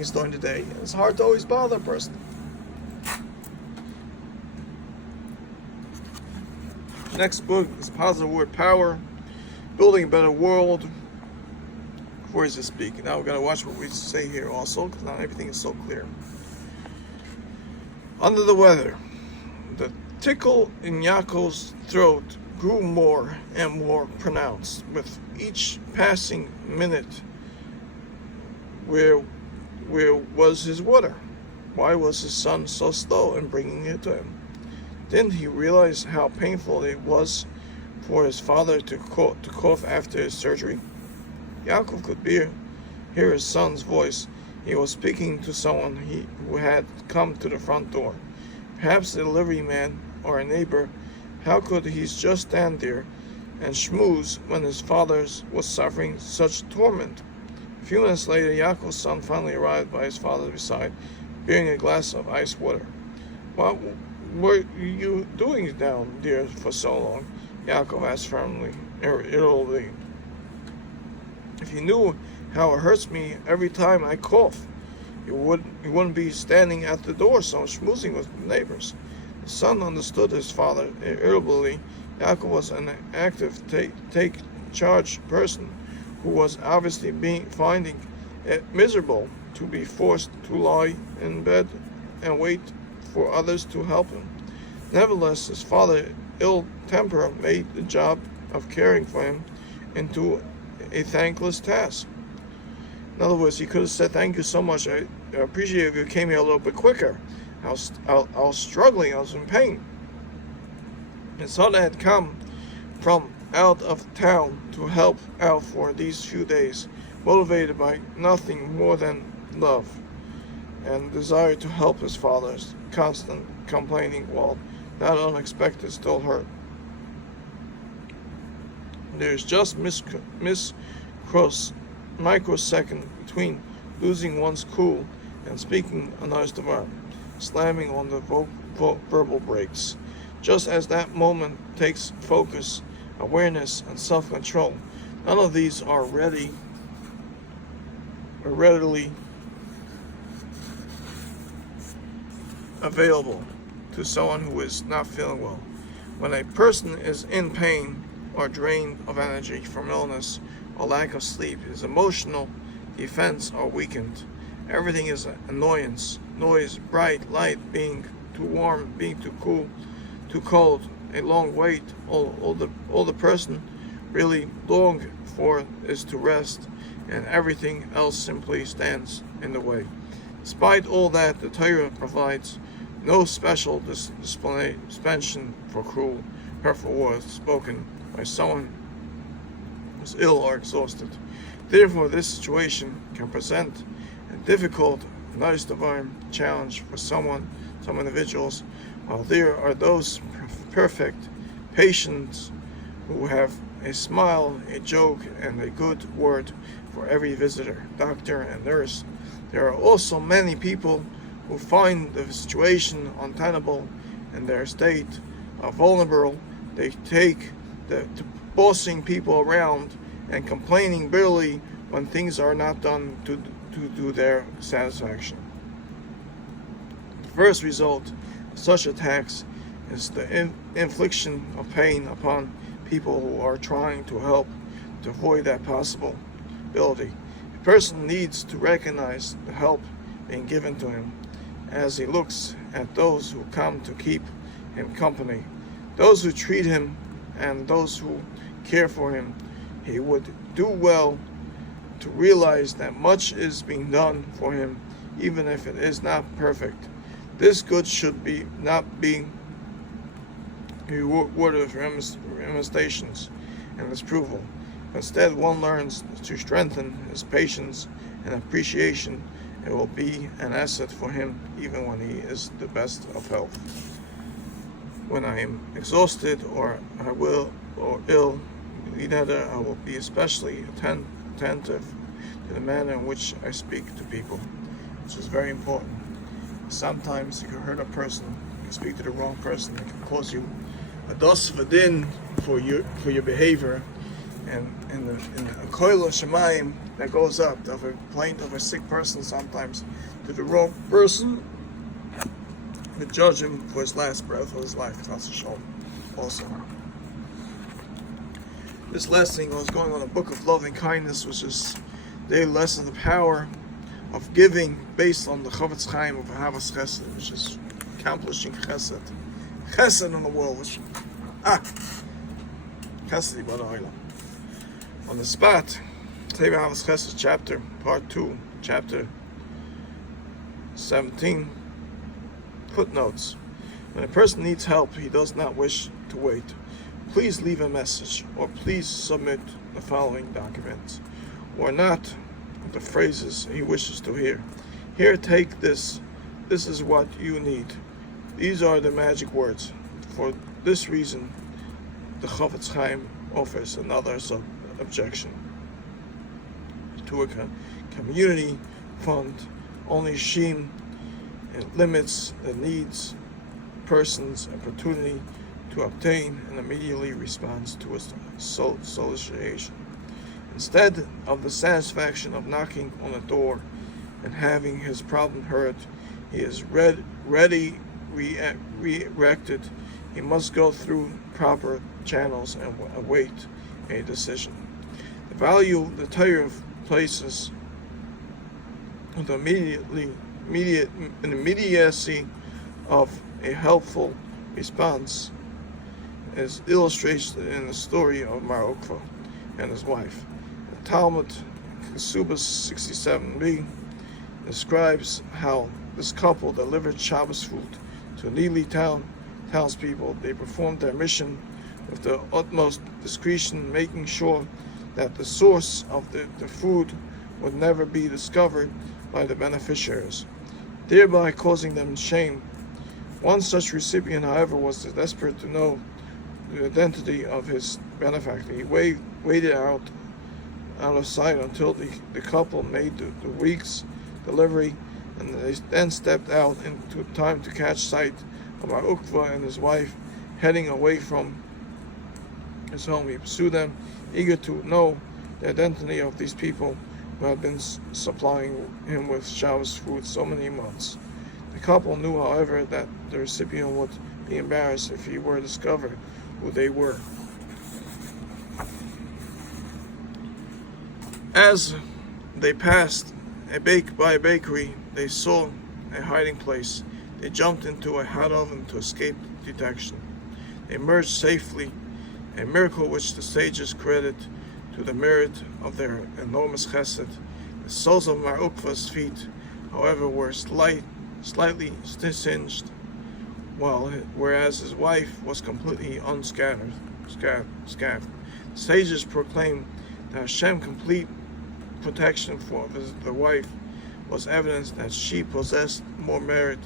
things during the day. It's hard to always bother a person. Next book is Positive Word Power, Building a Better World. Before he speak, now we're going to watch what we say here also, because not everything is so clear. Under the weather, the tickle in Yaakov's throat grew more and more pronounced with each passing minute. Where was his water? Why was his son so slow in bringing it to him? Didn't he realize how painful it was for his father to cough after his surgery? Yaakov could hear his son's voice. He was speaking to someone who had come to the front door. Perhaps a delivery man or a neighbor. How could he just stand there and schmooze when his father was suffering such torment? A few minutes later, Yaakov's son finally arrived by his father's bedside, bearing a glass of ice water. What were you doing down there for so long? Yaakov asked firmly, irritably. If you knew how it hurts me every time I cough, you wouldn't be standing at the door so schmoozing with neighbors. The son understood his father irritably. Yaakov was an active, take charge person who was obviously finding it miserable to be forced to lie in bed and wait for others to help him. Nevertheless, his father's ill temper made the job of caring for him into a thankless task. In other words, he could have said, "Thank you so much. I appreciate if you came here a little bit quicker. I was struggling. I was in pain." His son had come from out of town to help out for these few days, motivated by nothing more than love and desire to help his father's constant complaining, while not unexpected, still hurt. There's just microsecond between losing one's cool and speaking another's devour, slamming on the verbal brakes. Just as that moment takes focus, awareness, and self-control, none of these are readily available to someone who is not feeling well. When a person is in pain or drained of energy from illness or lack of sleep, his emotional defense are weakened. Everything is an annoyance, noise, bright light, being too warm, being too cool, too cold, a long wait. All the person really longs for is to rest, and everything else simply stands in the way. Despite all that, the Torah provides no special dispensation for cruel, hurtful words spoken by someone who is ill or exhausted. Therefore, this situation can present a difficult, nice divine challenge for some individuals, while there are those perfect patients who have a smile, a joke, and a good word for every visitor, doctor, and nurse. There are also many people who find the situation untenable and their state vulnerable. They take to bossing people around and complaining bitterly when things are not done to their satisfaction. The first result of such attacks is the infliction of pain upon people who are trying to help to avoid that possibility. A person needs to recognize the help being given to him as he looks at those who come to keep him company, those who treat him, and those who care for him. He would do well to realize that much is being done for him, even if it is not perfect. This good should not be rewarded with imitations and disapproval. Instead, one learns to strengthen his patience and appreciation. It will be an asset for him even when he is the best of health. When I am exhausted or ill, I will be especially attentive to the manner in which I speak to people, which is very important. Sometimes you can hurt a person, you can speak to the wrong person, it can cause you a dos v'din for your behavior, and in the koil shemayim that goes up of a complaint of a sick person sometimes to the wrong person, to judge him for his last breath of his life. That's a show also. This lesson was going on a book of loving kindness, which is daily lesson, the power of giving based on the Chaim of Ahavas Chesed, which is accomplishing Chesed. Chesed in the world, which Chesed B'Olam. On the spot, Teva Ahavas Chesed chapter, part 2, chapter 17, footnotes. When a person needs help, he does not wish to wait. Please leave a message, or please submit the following documents, or not the phrases he wishes to hear. Here, take this. This is what you need. These are the magic words. For this reason, the Chaim offers another objection. To a community fund, only Shem limits the needs, person's opportunity to obtain and immediately responds to a solicitation. Instead of the satisfaction of knocking on a door and having his problem heard, he is redirected. He must go through proper channels and await a decision. The value the Torah places on the immediacy of a helpful response is illustrated in the story of Mar Ukva and his wife. The Talmud, Kesubas 67b, describes how this couple delivered Shabbos food to needy townspeople. They performed their mission with the utmost discretion, making sure that the source of the food would never be discovered by the beneficiaries, thereby causing them shame. One such recipient, however, was desperate to know the identity of his benefactor. He waited out of sight until the couple made the week's delivery, and they then stepped out into time to catch sight of Mar Ukva and his wife heading away from his home. He pursued them, eager to know the identity of these people who had been supplying him with Shabbos food so many months. The couple knew, however, that the recipient would be embarrassed if he were discovered who they were. As they passed by a bakery, they saw a hiding place. They jumped into a hot oven to escape detection. They emerged safely, a miracle which the sages credit to the merit of their enormous chesed. The soles of Mar Ukva's feet, however, were slightly singed, whereas his wife was completely unscathed. Sages proclaimed that Hashem's complete protection for the wife was evidence that she possessed more merit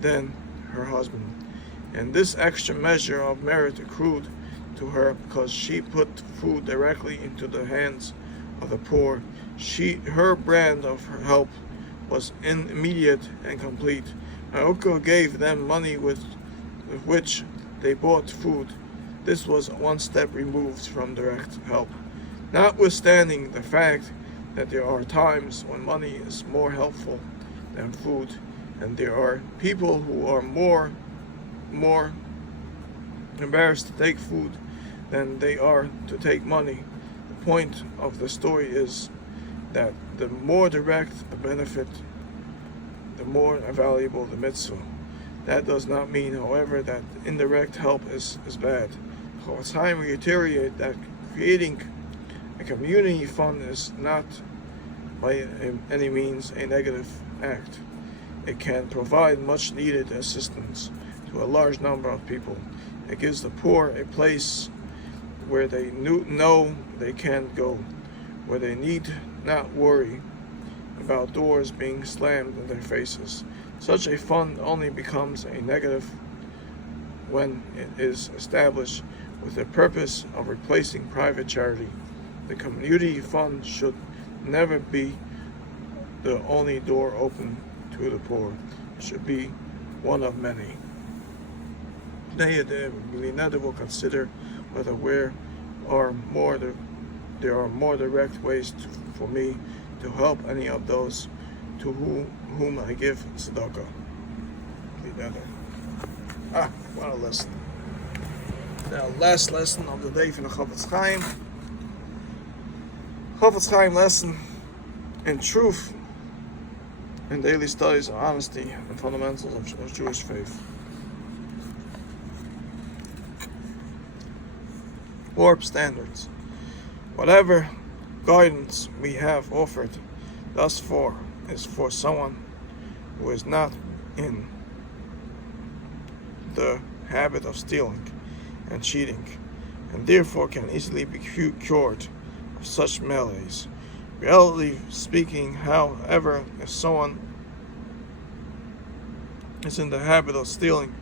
than her husband, and this extra measure of merit accrued to her because she put food directly into the hands of the poor. Her brand of her help was immediate and complete. Mar Ukva gave them money with which they bought food. This was one step removed from direct help. Notwithstanding the fact that there are times when money is more helpful than food, and there are people who are more embarrassed to take food than they are to take money. The point of the story is that the more direct the benefit, the more valuable the mitzvah. That does not mean, however, that indirect help is bad. Chaim reiterate that creating a community fund is not by any means a negative act. It can provide much needed assistance to a large number of people. It gives the poor a place where they know they can go, where they need not worry about doors being slammed in their faces. Such a fund only becomes a negative when it is established with the purpose of replacing private charity. The community fund should never be the only door open to the poor. It should be one of many. Today, we will consider whether there are more direct ways to for me to help any of those to whom I give tzedakah. Be better. What a lesson. The last lesson of the day from the Chaim. Chaim lesson in truth in daily studies of honesty and fundamentals of Jewish faith. Warp standards. Whatever guidance we have offered thus far is for someone who is not in the habit of stealing and cheating, and therefore can easily be cured of such maladies. Reality speaking, however, if someone is in the habit of stealing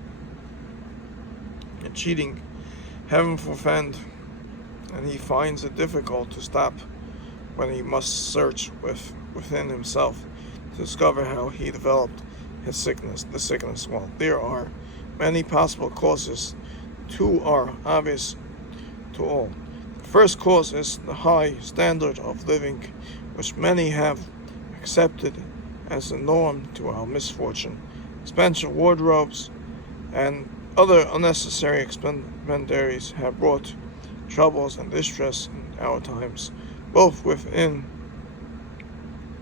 and cheating, heaven forfend, and he finds it difficult to stop when he must search within himself to discover how he developed the sickness. Well, there are many possible causes. Two are obvious to all. The first cause is the high standard of living, which many have accepted as the norm to our misfortune. Expensive wardrobes and other unnecessary expenditure have brought troubles and distress in our times, both within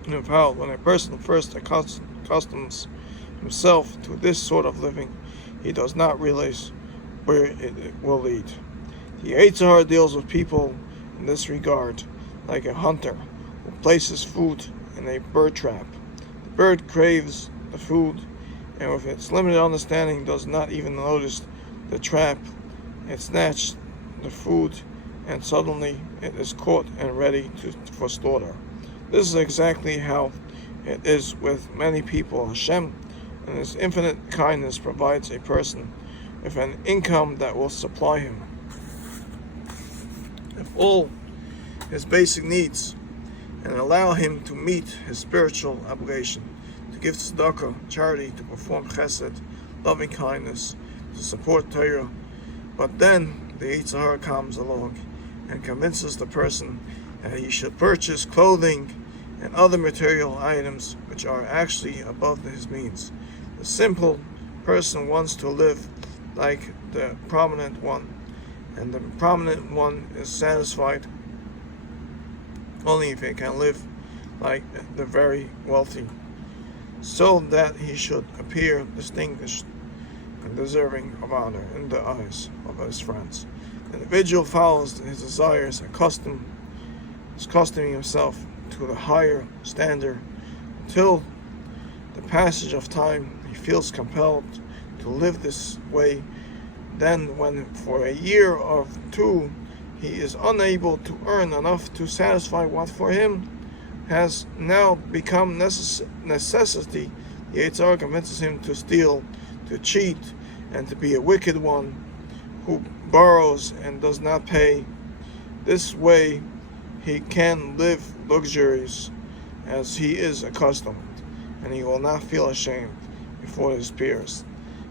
and without. When a person first accustoms himself to this sort of living, he does not realize where it will lead. The Yitzhar deals with people in this regard like a hunter who places food in a bird trap. The bird craves the food, and with its limited understanding does not even notice the trap. It snatches the food, and suddenly it is caught and ready for slaughter. This is exactly how it is with many people. Hashem, in His infinite kindness, provides a person with an income that will supply him with all his basic needs and allow him to meet his spiritual obligation, to give tzedakah, charity, to perform chesed, loving kindness, to support Torah. But then the Yitzhar comes along and convinces the person that he should purchase clothing and other material items which are actually above his means. The simple person wants to live like the prominent one, and the prominent one is satisfied only if he can live like the very wealthy, so that he should appear distinguished and deserving of honor in the eyes of his friends. The individual follows his desires and accustoming himself to the higher standard until the passage of time he feels compelled to live this way. Then, when for a year or two he is unable to earn enough to satisfy what for him has now become necessity, the Yitzhar convinces him to steal, to cheat, and to be a wicked one who borrows and does not pay. This way he can live luxuries as he is accustomed, and he will not feel ashamed before his peers.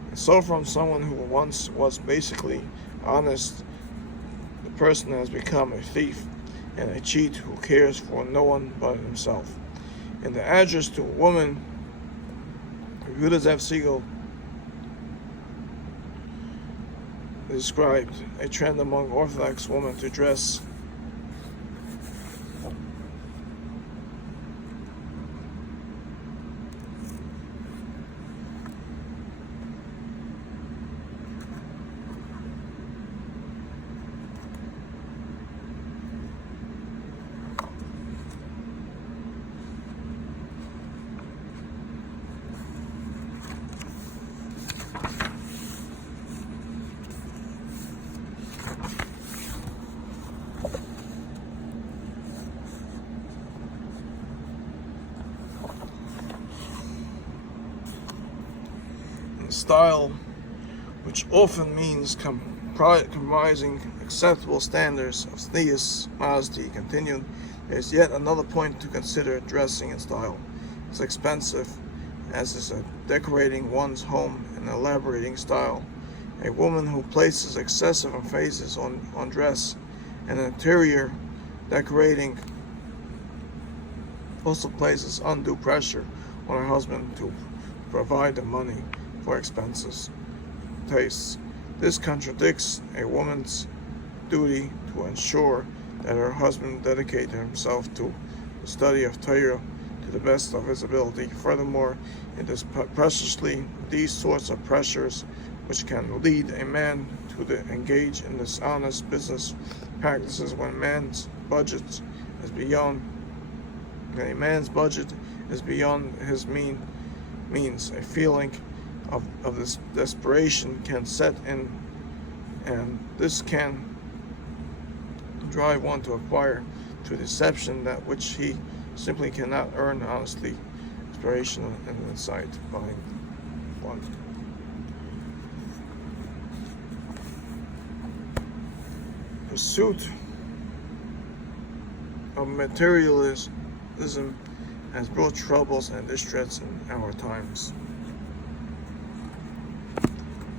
And so from someone who once was basically honest, the person has become a thief and a cheat who cares for no one but himself. In the address to a woman, Yehuda Zev Siegel described a trend among Orthodox women to dress style, which often means comprising acceptable standards of tznius, modesty. Continued, there is yet another point to consider. Dressing in style is expensive, as is decorating one's home in an elaborating style. A woman who places excessive emphasis on dress and interior decorating also places undue pressure on her husband to provide the money for expenses, tastes. This contradicts a woman's duty to ensure that her husband dedicated himself to the study of Torah to the best of his ability. Furthermore, it is precisely these sorts of pressures which can lead a man to engage in dishonest business practices when a man's budget is beyond his means. A feeling of this desperation can set in, and this can drive one to acquire through deception that which he simply cannot earn honestly. Inspiration and insight behind one. Pursuit of materialism has brought troubles and distress in our times.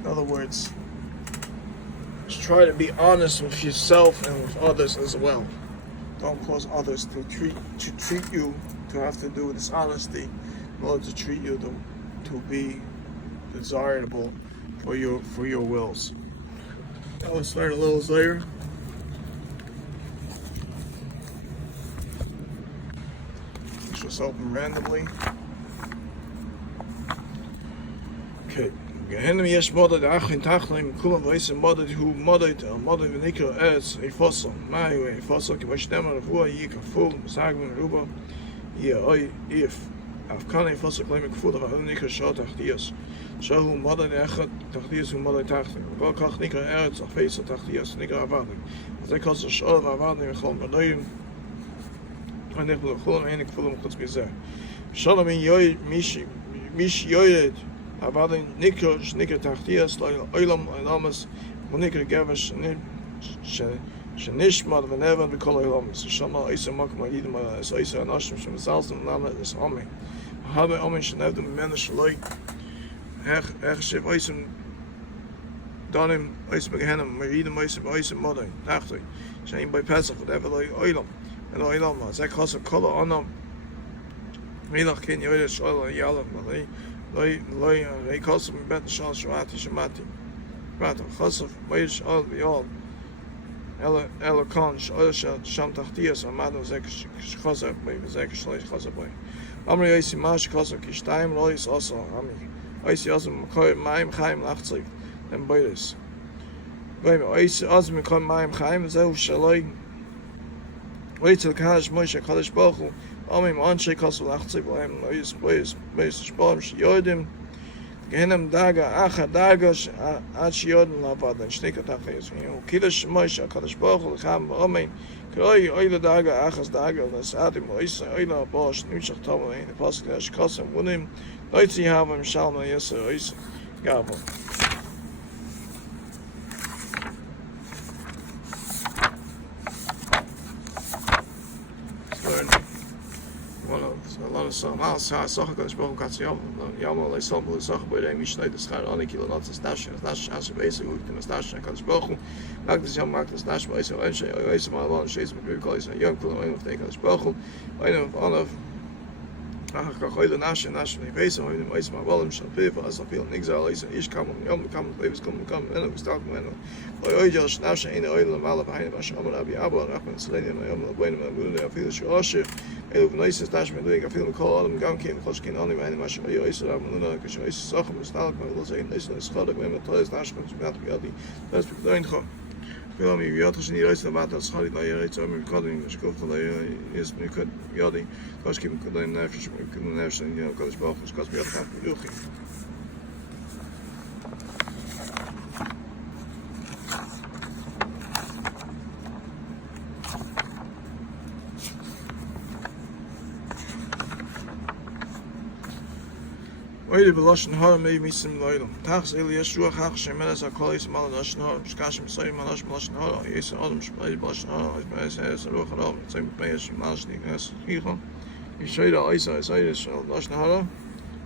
In other words, just try to be honest with yourself and with others as well. Don't cause others to treat you to have to do dishonesty in order to treat you to be desirable for your wills. Now let's learn a little later. This was open randomly. Okay. Gehenem yesh moded achin tachlim kulam vayse moded hu moded v'nikro eretz efosel mayu efosel k'vash nemer v'ua yikaful sagmen ruba oi if afkan efosel kleim k'ful av hu nikro shot achdias shahu moded echat achdias hu moded tachlim v'o kach nikro eretz afesel achdias nikro avadim ze kos shol avadim v'chol medoyim v'nech v'chol enik fulum chutz bizeh shalom in yoi mish yoyed Avadin Nikro Tachtias Oilam Ilamas Monikra Gavish Shanishmad Venevan Bikola Ilamas Shama Isa Makma Yidma as Isa Anashim Shemazalsam Lama is Ami Habe Omin Shanevdum Menish Loy Ech Shiv Isam Donim Isa Beganem Maridam Isa Modern Tachtoi Shane by Pesach whatever like Oilam and Oilam as I cause a color on them Milach Kin Yoish Oil Yalam Malay Loy Rekosum Bet Shal Shwati Shamati. Rata Khosov Waish Al Bial Elakon Sham Tahtias Amado Zek Khosov by Zek Shlish Khosov by Amri Isi Mash Khosov Kishtaim Lois also Ami Isi Azum Koy Maim Chaim Lachzik and Boyris. Isi Azum Koy Maim Chaim Zev Shaloi Wait till Kash Moshe Kadosh Baruch Hu Amim Anshe Kosov Lachzik Laim Lois Shbam Shiyodim Gehenem Daga Acha Dagash Ad Shiyodim Lavad and Shnika Tachis Kiddush Moshe Kadosh Baruch Hu L'cham Amen Kroi Oila Daga Achas Daga L'Sadim Oisa Oila Bosh Nimshach Tova Ein Pasuk Dash Kosem Wunim Loitzi Havim Shalma Yesa Oisa Gabo. A lot of some else Sachak Kadosh Baruch Hu Katziyam Yamo Leisol Bul Sachak Boyre Mishnei Deschar Ani Kilo Lotzes Dashin Dashin Asher Beisa Guktim Dashin Kadosh Baruch Hu Magdas Yom Magdas Dash Beisa Oenshe Oisa Malon Sheis Mekir Kolis Yom Kulam Oim of Kadosh Baruch Hu Oim of Olav Ach Kachoyle Nashin Nashin Beisa Oim Oisa Malon Shalpiv Asapil Nigzal Oisa Ish Kamon Yom Kamon Levis Kamon Kamon Eno Vistak Meno Oijal Shnashin Ein Oil Malav Hain Vash Amar Abi Abba Rachman Selenium Yom Laboin Mabun Afil Shoshe Eluf Noises Dash Medwig Afil Kol Adam Gamkin Khoshkin Oni Vain Vash Oyo Isra Maluna Kasho Is Sachem Stalk Mal Zain Nisla Schodak Mem Toys Dash Comes Mat Yadi Das Bedoin Kho Film Yot Khshni Reis Mat Schali Da Yeret Zom Kodin Shkof Da Is Mikod Yadi Koshkim Kodin Nafsh Kum Nafsh in Kodesh Baruch Shkos Biat Khaf Yuchi Oile Belashon Hara Mei Misim Loilam. Tachs Eli Yeshua Chach Shemenes HaKolis Mal Lashon Hara. Shkashim Soy Malash Belashon Hara. Yesa Adam Shmei Belashon Hara. Yismeis Hes Ruach Hara. Tzim Meis Malash Nignes Chichon. Yishoida Oisa Esoida Shal Lashon Hara.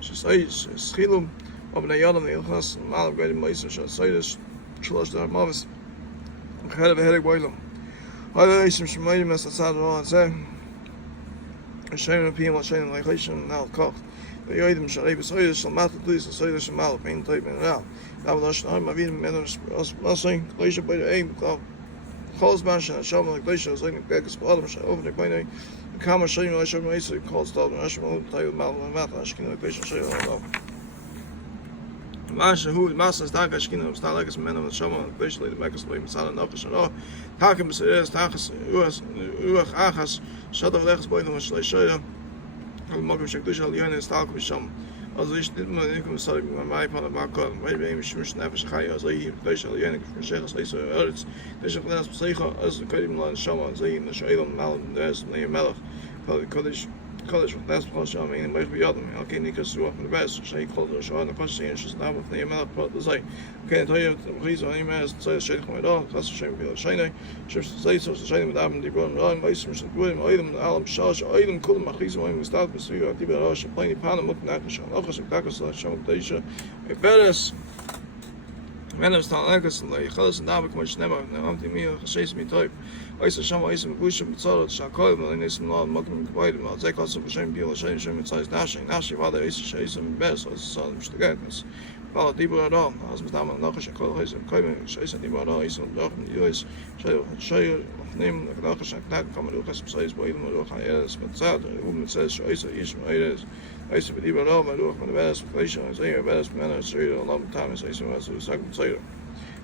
Shesay Schilum. Obnei Yadam Ilchas Malav Greidim Moisa Shal Soida Shalosh Dar Mavis. Chede V'Hedek Boilam. Hada Yishim Shmei Mes Atzad Rohan Zeh. Hashem Piyam Hashem Leichishem Nal Koch. The Yodim Shalei Besoyer Shal Matat Luis Soyer Shemal Pain Toy Ben Ral. Now Lashon Har Mavim Menos Masing Leisha by the Aim Call. Cholzman Shal Shalom like Leisha Zayim Bekas Bottom Shal Over the Bine. Kama Shayim Leisha Meisa calls Dalton Ashmal Tayu Mal Mat Ashkin like Leisha Shayim. Masha who Masas Daka Ashkin was not like as men of the Shama Leisha Lady Mekas Lady Masala Nakas and all. Takim Seres Takas Uach Achas Shadav Lechs Boy no Shayim. الموقف شكلش اليوم يستعلق بالشام أزيش نتمنى إنكم صاروا معي فانا معكم ما يبين مش نافش خير زي ليش اليوم كيف شيخ ليس أرز ليش الناس بصيخة أز كريم من الشام زي نشيلهم مال الناس من الملك كلش الناس بخش شام يعني ما يبيضهم أكيد نيكس روح من بس شيء خلص شو أنا قص شيء شو سناب من الملك بعد زي كانت هي غيزة أي ما زي شيء خميرة قص شيء بيلا شيء شوف زي صوص شيء من عام دي برون راي ما يسمش تقول ما أيضا من العالم شاش أيضا كل ما خيزة ما يمستعد بسوي دي براش بلاي بان ممكن ناقش ناقش ناقش شو بديش بيرس من استعلاقس اللي خلص نابك مش نما نعمتي مية خشيس مي طيب أيس الشام أيس مبوش بتصارت شاكاي من اسم الله ممكن كبير ما زي قصة بشين بيلا شيء شيء متسايز ناشي بعد أيس شيء من بس أيس صار مش تجانس فلا دي برا از مدام ناقش كل هذا كاي شيء دي برا أيس الله من يويس شيء نيم ناقش كناك كمان لوكاس بسايز بايد مروح على اسم تساعد ومتسايز شو أيس أيس أيس بدي برا ما لوك من بس فليش زي بس من أنا سير الله متعامل أيس ما ساق سير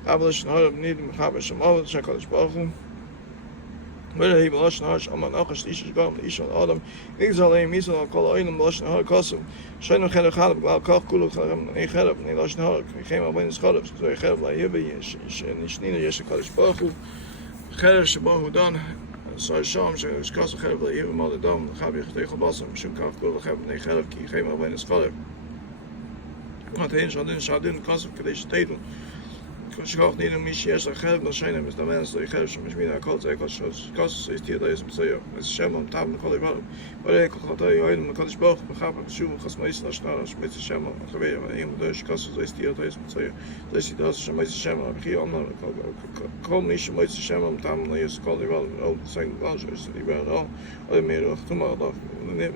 قبلش نهار بنيد مخابش ما شكلش باخو ولا هي بلاش نهار أما ناقش إيش جام إيش الآدم إذا لا يميز الكل أين بلاش نهار كاسم شنو خير خالب قال كاخ كله خرب ني خرب ني لاش نهار خيمة بين خرب زي خرب لا يبي نشنين يش كلش باخو خير شباهو دان صار شام شو كاس خرب لا يبي مال دام خابي خدي خباصم شو كاخ كله خرب ني خرب كي خيمة بين خرب ما تهين شادين كاس كديش تيدون شخص نيل مش يشتغل خارج نشينا بس لما نصير خارج مش بينا كل زي كاس استيدا يسمى بس شام متعب كل يبغى ولا خطأ يعين ما كلش باخ بخاف شو خص ما يسلاش نارش بس شام خبيه ما يوم داش كاس زي استيدا يسمى زي استيدا شو ما يسمى بخي أمر كل مش ما يسمى متعب ما يسكال يبغى أو سين لاج يبغى أو ولا مير ثم أضاف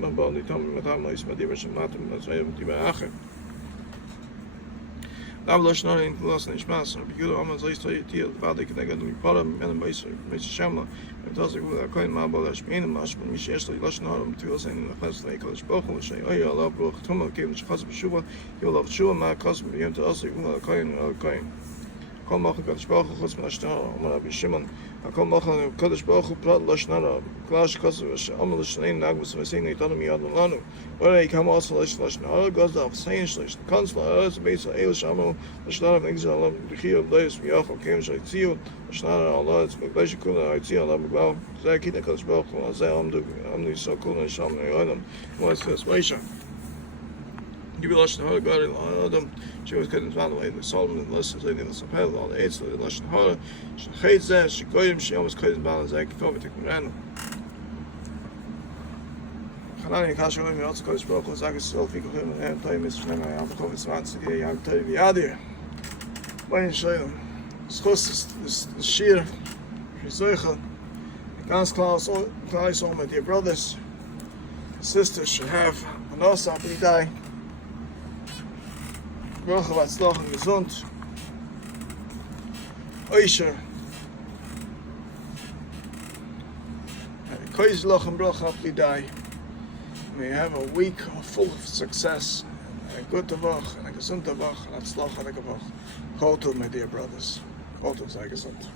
ما بعد يتم متعب ما يسمى دي بس ما تم زي تبع آخر Davlosh not in Los Nishmas, or Bigudo Amas Lay Tia, Vadi Kanagan, we bought him and Mesa Shamla, and tells with a coin Mabalash Main and Mash, when we share Lashnarum to us in the class like College Bochum, say, oh, yeah, I love Brook, Tuma came to Chas Shuba, you love Shua, my cousin, begin to us, a coin or a coin. Come back, College Bochum, Hosmashna, Marabi Shimon. Come back on College Bochum, Plat Lashnara, Clash Cosovich, Amalish Lane, Nagus, and saying they told me Adolano. Where they come also Lashnara, goes off, saying Slash, the consular, as base of Alish Amo, Lashnara of Exile, the Heel of Days, Miacho, came to Sion, Lashnara, Allah, it's Glacier Kuna, I see Allah, Maglau, Zaki, the College Bochum, Amni, so cool, and Sham, the island, was this Waisha. You be Lashnara, God, and Adam. She was getting found away in the Solomon lessons in the Sapel, all the aids of the Lashnara. She hates that, she goyim, she almost couldn't balance that, Kovic, Random. Hanani Kasha, we also got his brokers, I can still figure him and time is when I have a COVID response again. I'm telling you, Adir. When you show him, Schus is sheer, Rizucha, ganz class, all my dear brothers, sisters should have an awesome die. Bracha v'atzlach and gesund. Oisher. Koizlach and bracha v'lidai. May you have a week full of success, and a good tavach, and a gesund tavach, and atzlach and a gavach. Kol tov, my dear brothers. Kol tov, sei gesund.